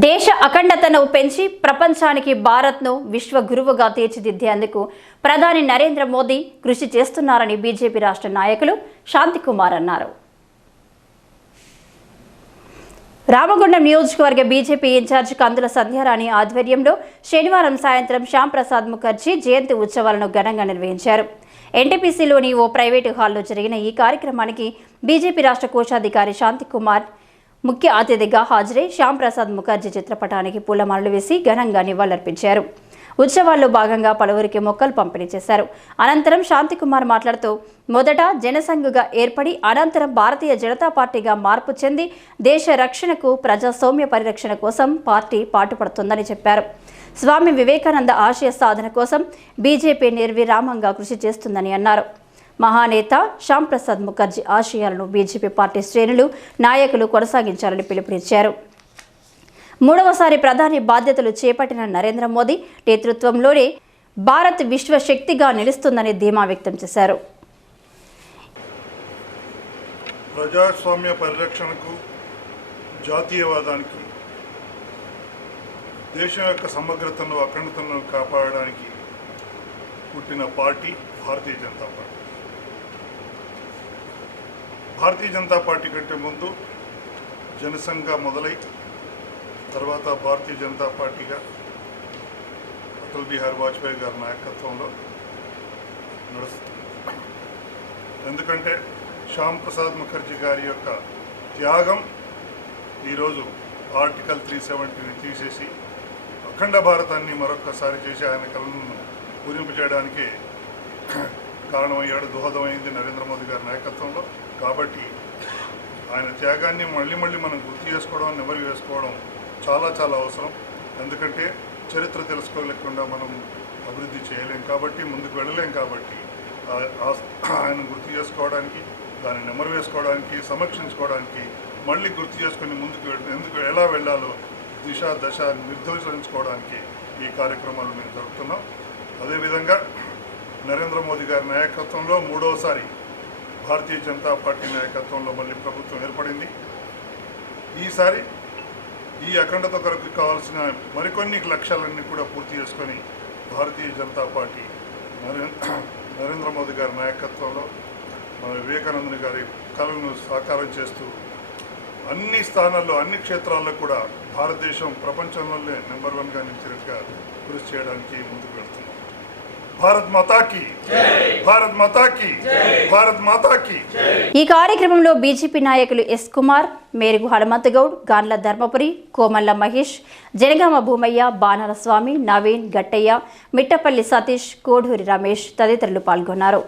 దేశ అఖండతను పెంచి ప్రపంచానికి భారత్ను విశ్వ గురువుగా తీర్చిదిద్దేందుకు ప్రధాని నరేంద్ర మోదీ కృషి చేస్తున్నారని బీజేపీ రాష్ట్ర నాయకులు శాంతికుమార్ అన్నారు. రామగుండం నియోజకవర్గ బీజేపీ ఇన్ఛార్జ్ కందుల సంధ్యారాణి ఆధ్వర్యంలో శనివారం సాయంత్రం శ్యాంప్రసాద్ ముఖర్జీ జయంతి ఉత్సవాలను ఘనంగా నిర్వహించారు. ఎన్టీపీసీలోని ఓ ప్రైవేటు హాల్లో జరిగిన ఈ కార్యక్రమానికి బీజేపీ రాష్ట్ర కోశాధికారి శాంతికుమార్ ముఖ్య అతిథిగా హాజరై శ్యాంప్రసాద్ ముఖర్జీ చిత్రపటానికి పూలమాలలు వేసి ఘనంగా నివాళులర్పించారు. ఉత్సవాల్లో భాగంగా పలువురికి మొక్కలు పంపిణీ చేశారు. అనంతరం శాంతికుమార్ మాట్లాడుతూ మొదట జనసంఘుగా ఏర్పడి అనంతరం భారతీయ జనతా పార్టీగా మార్పు చెంది దేశ రక్షణకు ప్రజాస్వామ్య పరిరక్షణ కోసం పార్టీ పాటుపడుతుందని చెప్పారు. స్వామి వివేకానంద ఆశయ సాధన కోసం బీజేపీ నిర్విరామంగా కృషి చేస్తుందని అన్నారు. మహానేత శ్యాంప్రసాద్ ముఖర్జీ ఆశయాలను బీజేపీ పార్టీ శ్రేణులు నాయకులు కొనసాగించాలని పిలుపునిచ్చారు. మూడవసారి ప్రధాని బాధ్యతలు చేపట్టిన నరేంద్ర మోదీ నేతృత్వంలోనే భారత్ విశ్వశక్తిగా నిలుస్తుందని ధీమా వ్యక్తం చేశారు. ప్రజాస్వామ్య పరిరక్షణకు జాతీయవాదానికి దేశం యొక్క సమగ్రతను అఖండతను కాపాడడానికి పుట్టిన party Bharatiya Janata party. Bharatiya Janata party కంటే ముందు జనసంఘ మొదలై తర్వాత భారతీయ జనతా పార్టీగా అటల్ బిహారీ వాజ్పేయి గారి నాయకత్వంలో నడుస్తుంది. ఎందుకంటే శ్యామ్ ప్రసాద్ ముఖర్జీ గారి యొక్క త్యాగం ఈరోజు ఆర్టికల్ త్రీ సెవెంటీని తీసేసి అఖండ భారతాన్ని మరొక్కసారి చేసి ఆయన కళను పూరింపు చేయడానికి కారణమయ్యాడు దోహదమైంది నరేంద్ర మోదీ గారి నాయకత్వంలో. కాబట్టి ఆయన త్యాగాన్ని మళ్ళీ మళ్ళీ మనం గుర్తు చేసుకోవడం నెమరు వేసుకోవడం చాలా చాలా అవసరం. ఎందుకంటే చరిత్ర తెలుసుకోలేకుండా మనం అభివృద్ధి చేయలేం కాబట్టి ముందుకు వెళ్ళలేం కాబట్టి ఆయన గుర్తు చేసుకోవడానికి దాన్ని నెమరు వేసుకోవడానికి సమీక్షించుకోవడానికి మళ్ళీ గుర్తు చేసుకుని ముందుకు ఎందుకు ఎలా వెళ్ళాలో దిశ దశ నిర్దేశించుకోవడానికి ఈ కార్యక్రమాలు మేము జరుపుతున్నాం. అదేవిధంగా నరేంద్ర మోదీ గారి నాయకత్వంలో మూడవసారి భారతీయ జనతా పార్టీ నాయకత్వంలో మళ్ళీ ప్రభుత్వం ఏర్పడింది. ఈసారి ఈ అఖండత కొరకు కావాల్సిన మరికొన్ని లక్ష్యాలన్నీ కూడా పూర్తి చేసుకొని భారతీయ జనతా పార్టీ నరే- నరేంద్ర మోదీ గారి నాయకత్వంలో మన వివేకానందుని గారి కళను సాకారం చేస్తూ అన్ని స్థానాల్లో అన్ని క్షేత్రాల్లో కూడా భారతదేశం ప్రపంచంలోనే నెంబర్ వన్గా నిలిచినట్టుగా కృషి చేయడానికి ముందుకు వెళ్తున్నాం. భారత్ మాతాకి భారత్ మాతాకి భారత్ మాతాకి ఈ కార్యక్రమంలో బీజేపీ నాయకులు ఎస్ కుమార్ మేరుగు హనుమంతగౌడ్ గాన్ల ధర్మపురి కోమల్ల మహేష్ జనగామ భూమయ్య బాణాల స్వామి నవీన్ గట్టయ్య మిట్టపల్లి సతీష్ కోడూరి రమేష్ తదితరులు పాల్గొన్నారు.